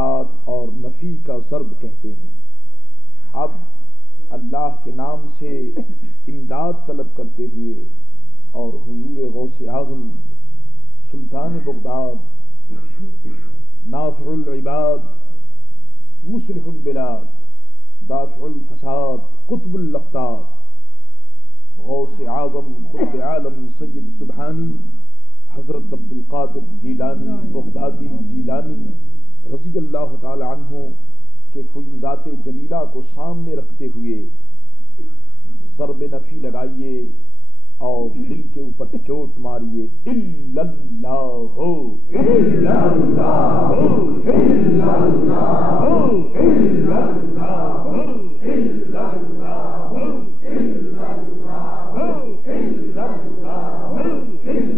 اثبات اور نفی کا ضرب کہتے ہیں۔ اب اللہ کے نام سے امداد طلب کرتے ہوئے اور حضور غوث اعظم سلطان بغداد نافع العباد مصلح البلاد دافع الفساد قطب الاقطاب غوث اعظم قطب عالم سید سبحانی حضرت عبد القادر جیلانی بغدادی جیلانی رضی اللہ تعالی عنہ کے فیوضات جلیلہ کو سامنے رکھتے ہوئے ضرب نفی لگائیے اور دل کے اوپر چوٹ ماریے، الا اللہ الا اللہ الا اللہ الا اللہ الا اللہ الا اللہ الا اللہ الا اللہ الا اللہ الا اللہ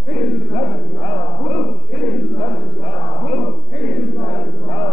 الا اللہ الا اللہ الا اللہ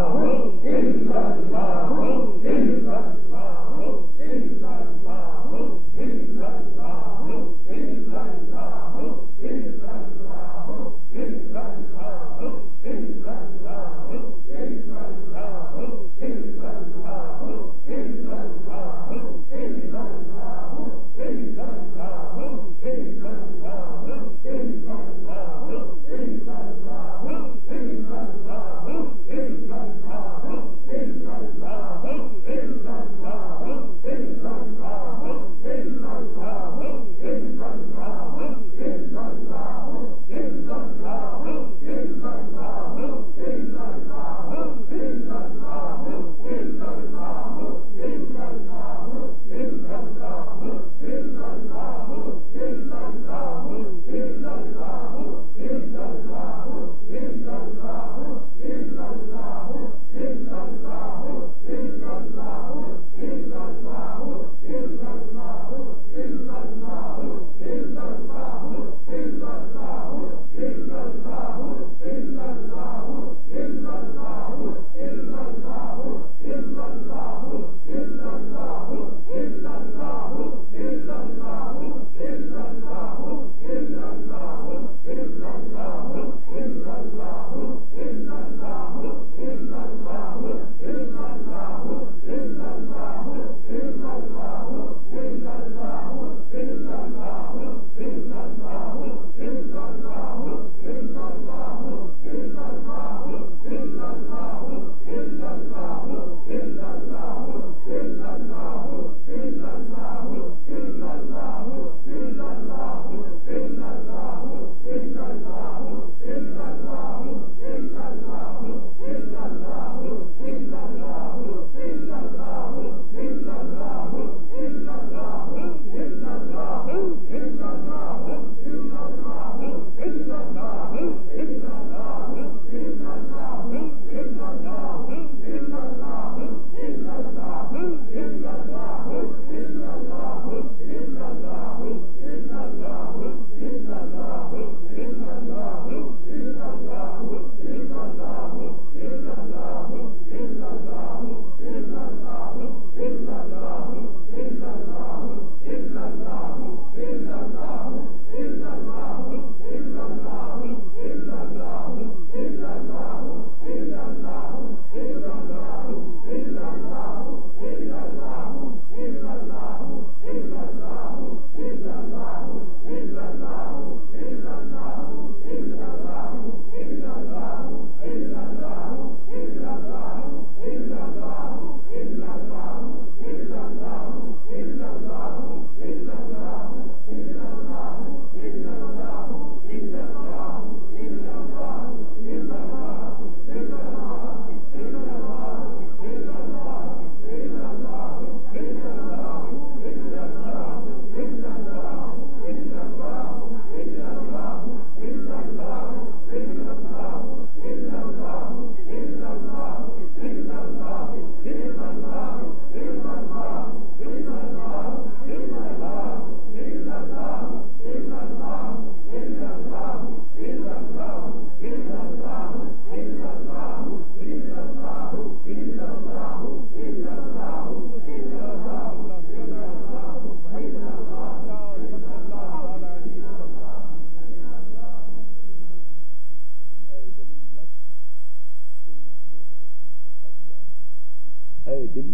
اے دل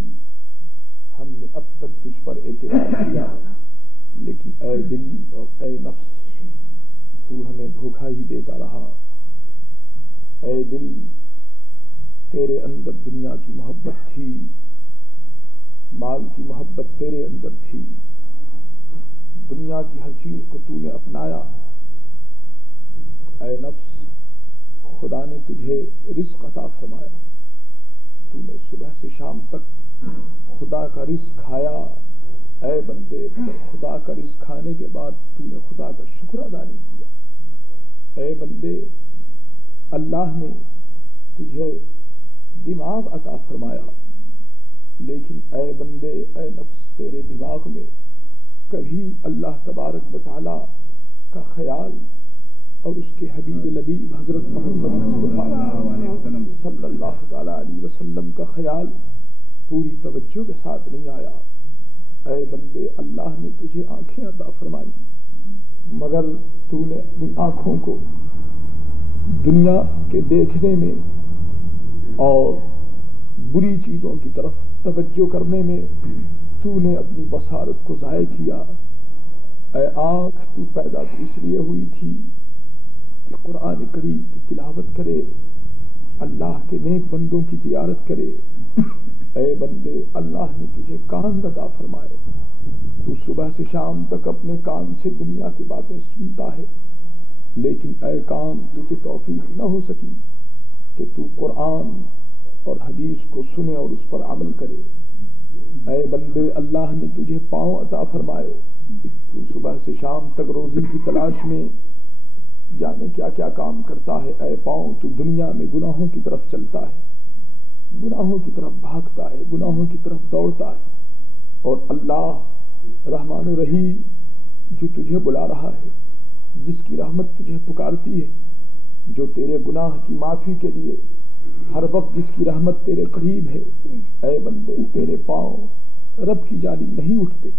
ہم نے اب تک تجھ پر اعتراض کیا، لیکن اے دل اور اے نفس تو ہمیں دھوکہ ہی دیتا رہا۔ اے دل تیرے اندر دنیا کی محبت تھی، مال کی محبت تیرے اندر تھی، دنیا کی ہر چیز کو تو نے اپنایا۔ اے نفس خدا نے تجھے رزق عطا فرمایا، تو نے صبح سے شام تک خدا کا رزق کھایا۔ اے بندے خدا کا رزق کھانے کے بعد تو نے خدا کا شکر ادا نہیں کیا۔ اے بندے اللہ نے تجھے دماغ عطا فرمایا، لیکن اے بندے اے نفس تیرے دماغ میں کبھی اللہ تبارک و تعالی کا خیال اور اس کے حبیب لبیب حضرت محمد مصطفیٰ صلی اللہ تعالی علیہ وسلم کا خیال پوری توجہ کے ساتھ نہیں آیا۔ اے بندے اللہ نے تجھے آنکھیں عطا فرمائی، مگر تو نے اپنی آنکھوں کو دنیا کے دیکھنے میں اور بری چیزوں کی طرف توجہ کرنے میں تو نے اپنی بصارت کو ضائع کیا۔ اے آنکھ تو پیدا تو اس لیے ہوئی تھی کہ قرآن کریم کی تلاوت کرے، اللہ کے نیک بندوں کی زیارت کرے۔ اے بندے اللہ نے تجھے کان عطا فرمائے، تو صبح سے شام تک اپنے کان سے دنیا کی باتیں سنتا ہے، لیکن اے کان تجھے توفیق نہ ہو سکی کہ تو قرآن اور حدیث کو سنے اور اس پر عمل کرے۔ اے بندے اللہ نے تجھے پاؤں عطا فرمائے، تو صبح سے شام تک روزی کی تلاش میں جانے کیا کیا کام کرتا ہے۔ اے پاؤں تو دنیا میں گناہوں کی طرف چلتا ہے، گناہوں کی طرف بھاگتا ہے، گناہوں کی طرف دوڑتا ہے، اور اللہ رحمان الرحیم جو تجھے بلا رہا ہے، جس کی رحمت تجھے پکارتی ہے، جو تیرے گناہ کی معافی کے لیے ہر وقت جس کی رحمت تیرے قریب ہے، اے بندے تیرے پاؤں رب کی جانب نہیں اٹھتے۔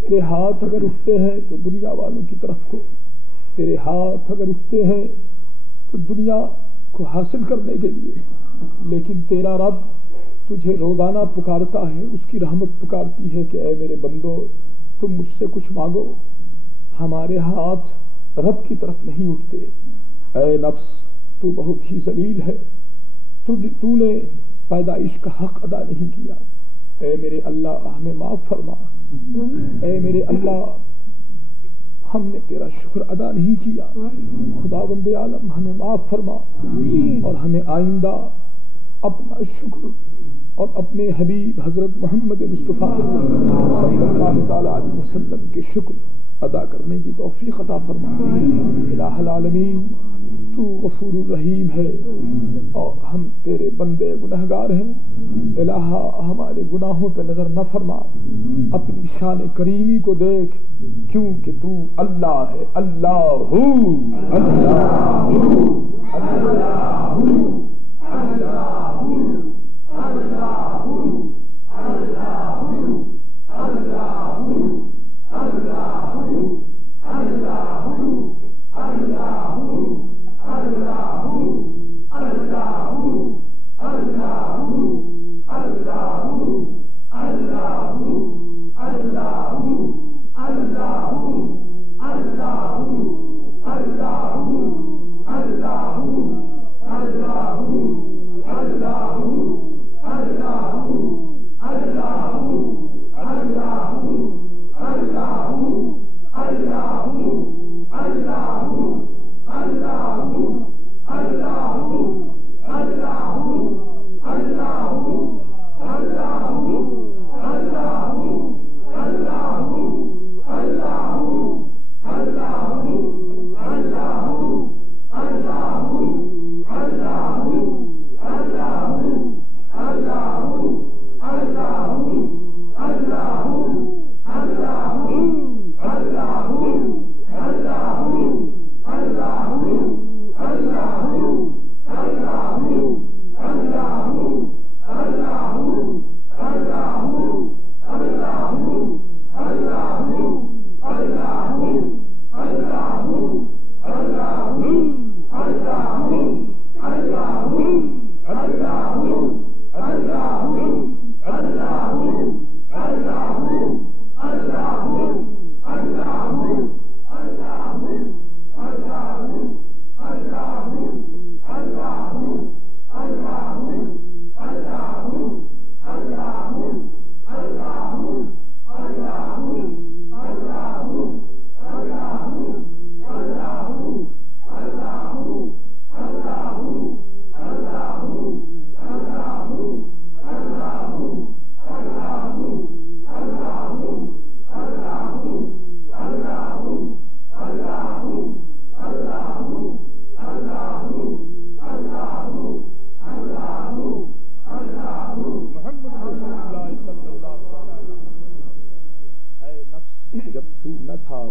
تیرے ہاتھ اگر اٹھتے ہیں تو دنیا والوں کی طرف کو، تیرے ہاتھ اگر اٹھتے ہیں تو دنیا کو حاصل کرنے کے لیے، لیکن تیرا رب تجھے روزانہ پکارتا ہے، اس کی رحمت پکارتی ہے کہ اے میرے بندو تم مجھ سے کچھ مانگو۔ ہمارے ہاتھ رب کی طرف نہیں اٹھتے۔ اے نفس تو بہت ہی ذلیل ہے، تو نے پیدائش کا حق ادا نہیں کیا۔ اے میرے اللہ ہمیں معاف فرما۔ اے میرے اللہ ہم نے تیرا شکر ادا نہیں کیا، خدا بند عالم ہمیں معاف فرما، اور ہمیں آئندہ اپنا شکر اور اپنے حبیب حضرت محمد مصطفیٰ صلی اللہ تعالی علیہ وسلم کے شکر ادا کرنے کی توفیق عطا فرما۔ الہ العالمین تو غفور الرحیم ہے اور ہم تیرے بندے گنہگار ہیں۔ الہ ہمارے گناہوں پہ نظر نہ فرما، اپنی شان کریمی کو دیکھ، کیونکہ تو اللہ ہے۔ اللہ